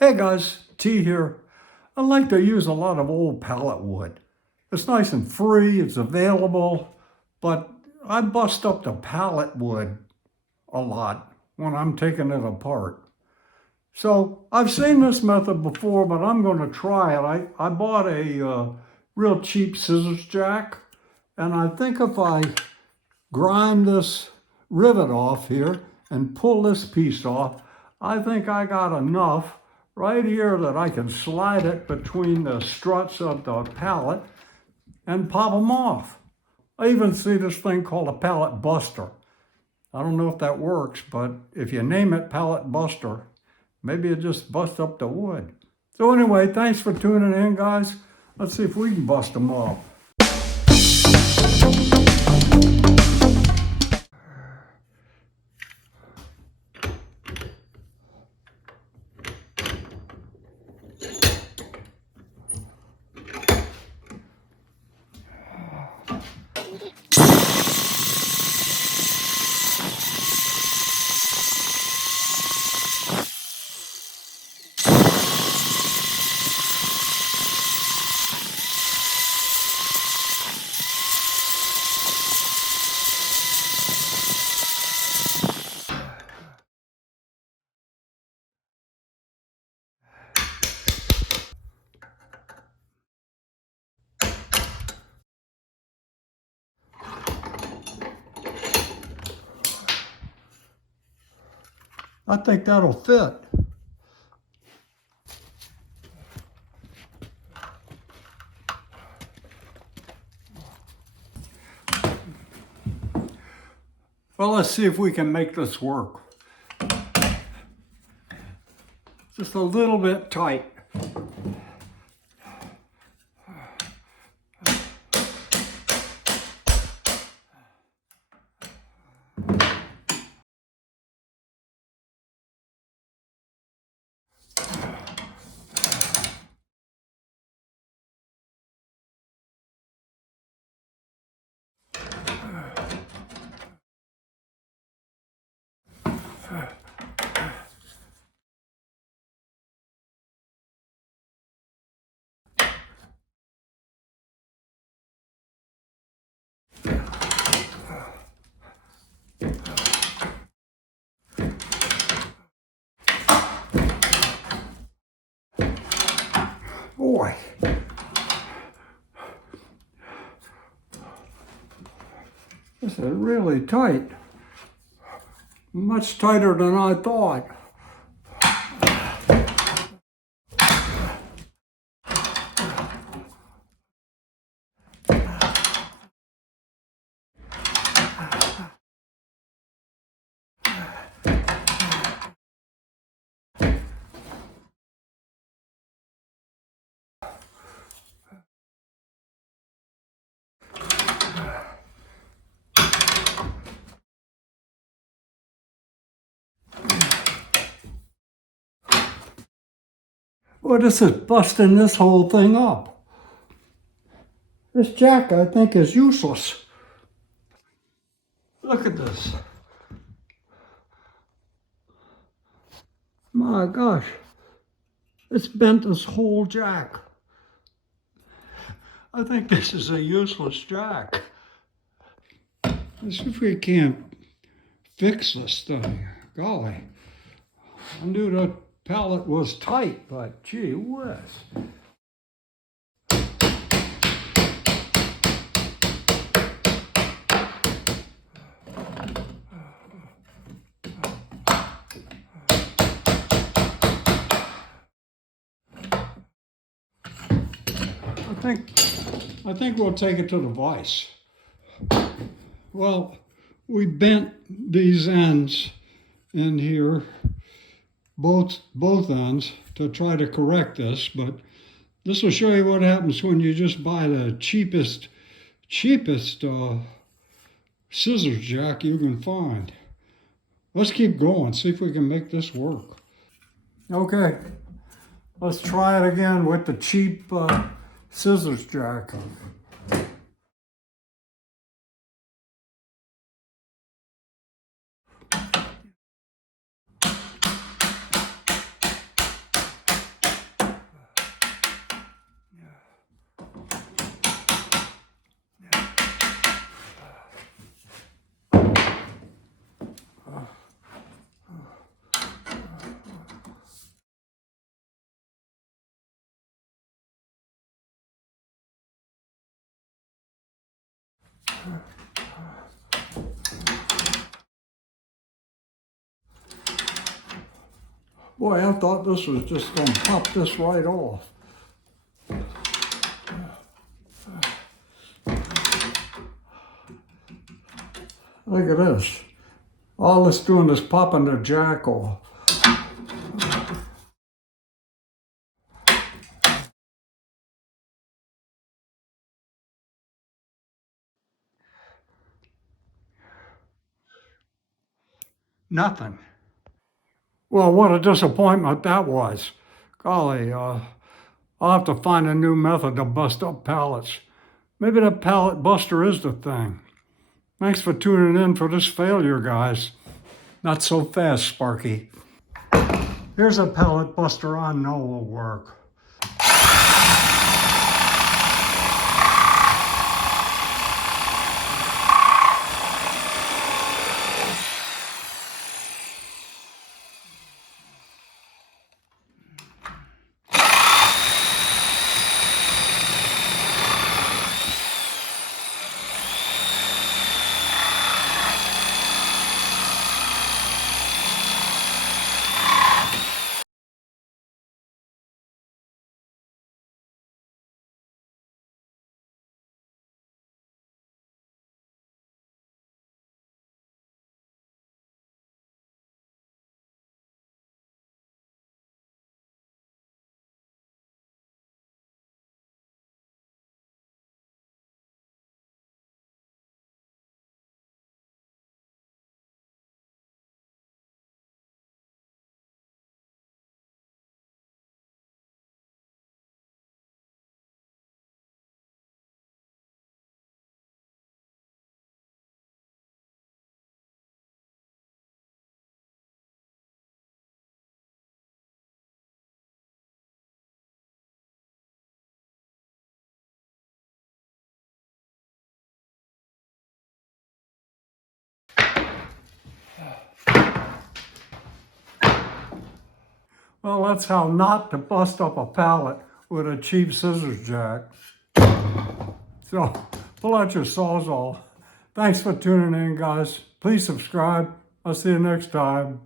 Hey guys, T here. I like to use a lot of old pallet wood. It's nice and free, it's available, but I bust up the pallet wood a lot when I'm taking it apart. So I've seen this method before, but I'm going to try it. I bought a real cheap scissors jack, and I think if I grind this rivet off here and pull this piece off, I think I got enough right here that I can slide it between the struts of the pallet and pop them off. I even see this thing called a pallet buster. I don't know if that works, but if you name it pallet buster, maybe it just busts up the wood. So anyway, thanks for tuning in, guys. Let's see if we can bust them up. I think that'll fit. Well, let's see if we can make this work. Just a little bit tight. Boy, this is really tight. Much tighter than I thought. Well, this is busting this whole thing up. This jack, I think, is useless. Look at this. My gosh, it's bent this whole jack. I think this is a useless jack. Let's see if we can't fix this thing. Golly, I knew the pallet was tight, but gee whiz. I think we'll take it to the vise. Well, we bent these ends in here, both ends, to try to correct this, but this will show you what happens when you just buy the cheapest scissors jack you can find. Let's keep going, see if we can make this work. Okay, let's try it again with the cheap scissors jack. Boy, I thought this was just going to pop this right off. Look at this. All it's doing is popping the jack off. Nothing. Well, what a disappointment that was. Golly, I'll have to find a new method to bust up pallets. Maybe that pallet buster is the thing. Thanks for tuning in for this failure, guys. Not so fast, Sparky. Here's a pallet buster I know will work. Well, that's how not to bust up a pallet with a cheap scissors jack. So, pull out your Sawzall. Thanks for tuning in, guys. Please subscribe. I'll see you next time.